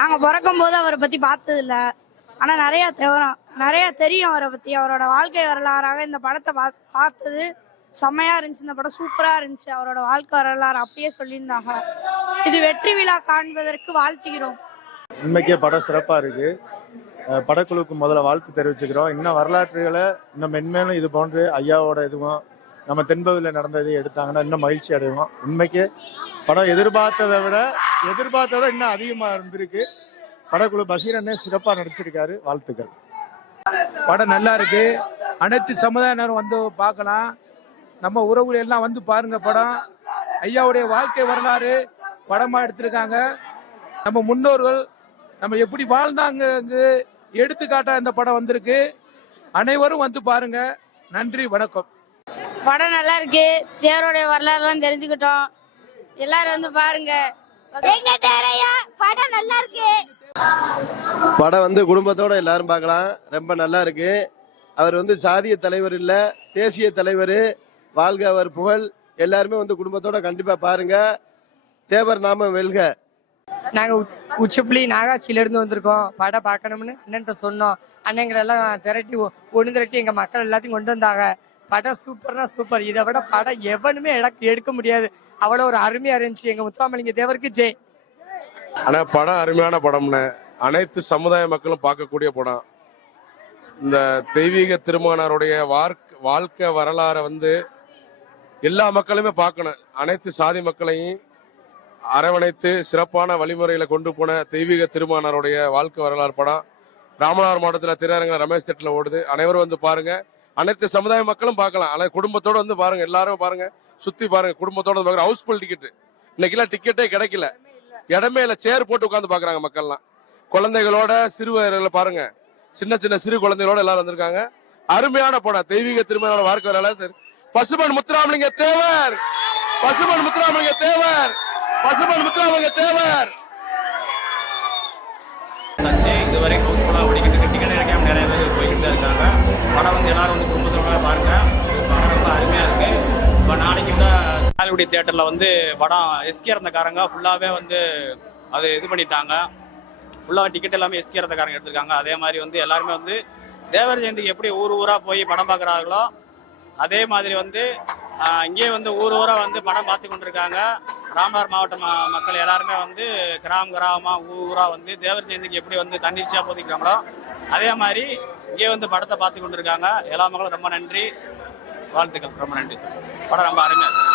நாங்க பிறக்கும் போது அவரை பத்தி பார்த்தது இல்ல. ஆனா நிறைய தெரியும் அவரை பத்தி. அவரோட வாழ்க்கை வரலாறாக இந்த படத்தை பார்த்தது செம்மையா இருந்துச்சு. இந்த படம் சூப்பரா இருந்துச்சு. அவரோட வாழ்க்கை வரலாறு அப்படியே சொல்லியிருந்தாங்க. இது வெற்றி விழா காண்பதற்கு வாழ்த்துகிறோம். உண்மைக்கே படம் சிறப்பா இருக்கு. படக்குழுக்கு முதல்ல வாழ்த்து தெரிவிச்சுக்கிறோம். இன்னும் வரலாற்றுகளை இன்னும் மென்மேலும் இது போன்று ஐயாவோட இதுவும் நம்ம தென்பகுதியில் நடந்ததை எடுத்தாங்கன்னா இன்னும் மகிழ்ச்சி அடைவோம். உண்மைக்கு படம் எதிர்பார்த்ததை விட இன்னும் அதிகமா இருந்திருக்கு. படக்குழு பஷீர் அண்ணே சிறப்பா நடிச்சிருக்காரு. வாழ்த்துக்கள். படம் நல்லா இருக்கு. அனைத்து சமுதாயினரும் வந்து பார்க்கலாம். நம்ம உறவுகள் எல்லாம் வந்து பாருங்க. படம் ஐயாவுடைய வாழ்க்கை வரலாறு படமா எடுத்திருக்காங்க. நம்ம முன்னோர்கள் நம்ம எப்படி வாழ்ந்தாங்க எடுத்துக்காட்டா இந்த படம் வந்திருக்கு. அனைவரும் வந்து பாருங்க. நன்றி, வணக்கம். படம் நல்லா இருக்கு. தேவருடைய வரலாறுலாம் தெரிஞ்சுக்கிட்டோம். எல்லாரும் வந்து பாருங்க. படம் நல்லா இருக்கு. படம் வந்து குடும்பத்தோட எல்லாரும் பார்க்கலாம். ரொம்ப நல்லா இருக்கு. அவர் வந்து சாதிய தலைவர் இல்ல, தேசிய தலைவர். வாழ்க அவர் புகழ். எல்லாருமே வந்து குடும்பத்தோட கண்டிப்பா பாருங்க. தேவர் நாமம் வெல்க. நாங்க உச்சிப்புலி நாகாட்சியில இருந்து வந்திருக்கோம். படம் பார்க்கணும்னு அண்ணன்ட்ட சொன்னோம். அண்ணங்களை எல்லாம் திரட்டி எங்க மக்கள் எல்லாத்தையும் கொண்டு வந்தாங்க. படம் சூப்பர்னா சூப்பர். இதை விட படம் எவனுமே எடுக்க முடியாது. அவ்வளவு ஒரு அருமையா இருந்துச்சு. எங்க முத்துராமலிங்க தேவருக்கு ஜெய். ஆனா படம் அருமையான படம்னு அனைத்து சமுதாய மக்களும் பார்க்கக்கூடிய படம். இந்த தெய்வீக திருமகனாருடைய வாழ்க்கை வரலாறை வந்து எல்லா மக்களுமே பார்க்கணும். அனைத்து சாதி மக்களையும் அரவணைத்து சிறப்பான வழிமுறையில கொண்டு போன தெய்வீக திருமகனாருடைய வாழ்க்கை வரலாறு படம் ராமநாதபுரம் மாவட்டத்தில் திரையரங்க ரமேஷ் தியேட்டர்ல ஓடுது. அனைவரும் வந்து பாருங்க. அனைத்து சமுதாய மக்களும் பார்க்கலாம். ஆனால் குடும்பத்தோட வந்து பாருங்க. எல்லாரும் பாருங்க, சுத்தி பாருங்க. குடும்பத்தோட வந்து பாருங்க. House full ticket. இன்னைக்கெல்லாம் டிக்கெட்டே கிடைக்கல. இடமே இல்லை. சேர் போட்டு உட்காந்து பாக்குறாங்க மக்கள்லாம். குழந்தைகளோட சிறுவர்களை பாருங்க. சின்ன சின்ன சிறு குழந்தைகளோட எல்லாரும் வந்திருக்காங்க. அருமையான படம். தெய்வீக திருமணோட வாழ்க்கை வரலாறு. பசுமன் முத்துராமலிங்க தேவர், பசுமன் முத்துராமலிங்க தேவர், பசுமன் முத்துராமலிங்க தேவர். சஞ்சய் இதுவரை ஹவுஸ்ஃபுல்லா ஓடிக்கிட்டு டிக்கெட் கிடைக்காம நிறைய பேர் போய்கிட்டு இருக்காங்க. படம் வந்து எல்லாரும் வந்து குடும்பத்தோட பாருங்க. படம் ரொம்ப அருமையா இருக்கு. இப்போ நாளைக்கு கூட ஸ்டாலிவுட் தியேட்டர்ல வந்து படம் எஸ்கே இருந்தக்காரங்க ஃபுல்லாவே வந்து அது இது பண்ணிட்டாங்க. ஃபுல்லாக டிக்கெட் எல்லாமே எஸ்கே இருந்தக்காரங்க எடுத்திருக்காங்க. அதே மாதிரி வந்து எல்லாருமே வந்து தேவர் ஜெயந்திக்கு எப்படி ஊரா போய் படம் பார்க்குறாங்களோ அதே மாதிரி வந்து இங்கே வந்து ஊரா வந்து படம் பார்த்து கொண்டிருக்காங்க. ராமநாதபுரம் மாவட்ட மக்கள் எல்லாருமே வந்து கிராமமா ஊரா வந்து தேவர் ஜெயந்திக்கு எப்படி வந்து தன்னிச்சையா போதிக்கிறாங்களோ அதே மாதிரி இங்கே வந்து படத்தை பார்த்து கொண்டிருக்காங்க. எல்லா மக்களும் ரொம்ப நன்றி, வாழ்த்துக்கள். ரொம்ப நன்றி சார். படம் ரொம்ப அருமையா இருக்கு.